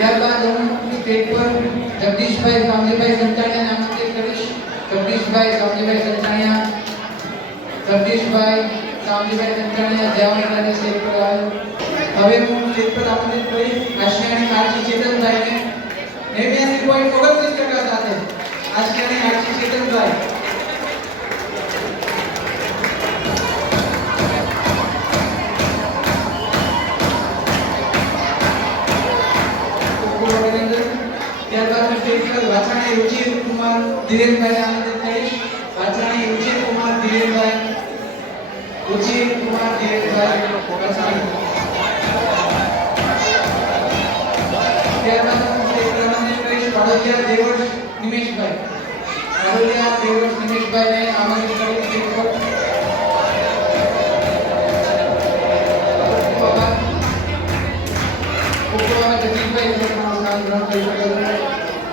ત્યારબાદ હું સ્ટેજ પર જગદીશભાઈ સામજીભાઈ સંચાણિયાને આમંત્રિત કરીશ. જગદીશભાઈ સામજીભાઈ સંચાણિયા, જગદીશભાઈ સામજીભાઈ સંચાણિયા જવાનીને સ્ટેજ પર આવે. હવે હું સ્ટેજ પર આમંત્રિત કરીશ આશિયાણી આરસી ચેતનભાઈને 89.29% સાથે. આશિયાણી આરસી ચેતનભાઈ ત્યારબાદ સ્ટેજ પર વાછાણી રુચિર કુમાર ધીરેનભાઈને આમંત્રિત કરીશ. વાછાણી રુચિર કુમાર ધીરેનભાઈ, રુચિર કુમાર ધીરેનભાઈ વાછાણી. ત્યારબાદ સ્ટેજ પર આમંત્રિત કરીશ પાડોલિયા દેવર્ષ નિમેશભાઈ. પાડોલિયા દેવર્ષ નિમેશભાઈને આમંત્રિત કરીશ સ્ટેજ પર. જગદીશભાઈ ગ્રહણ કરી શકે છે.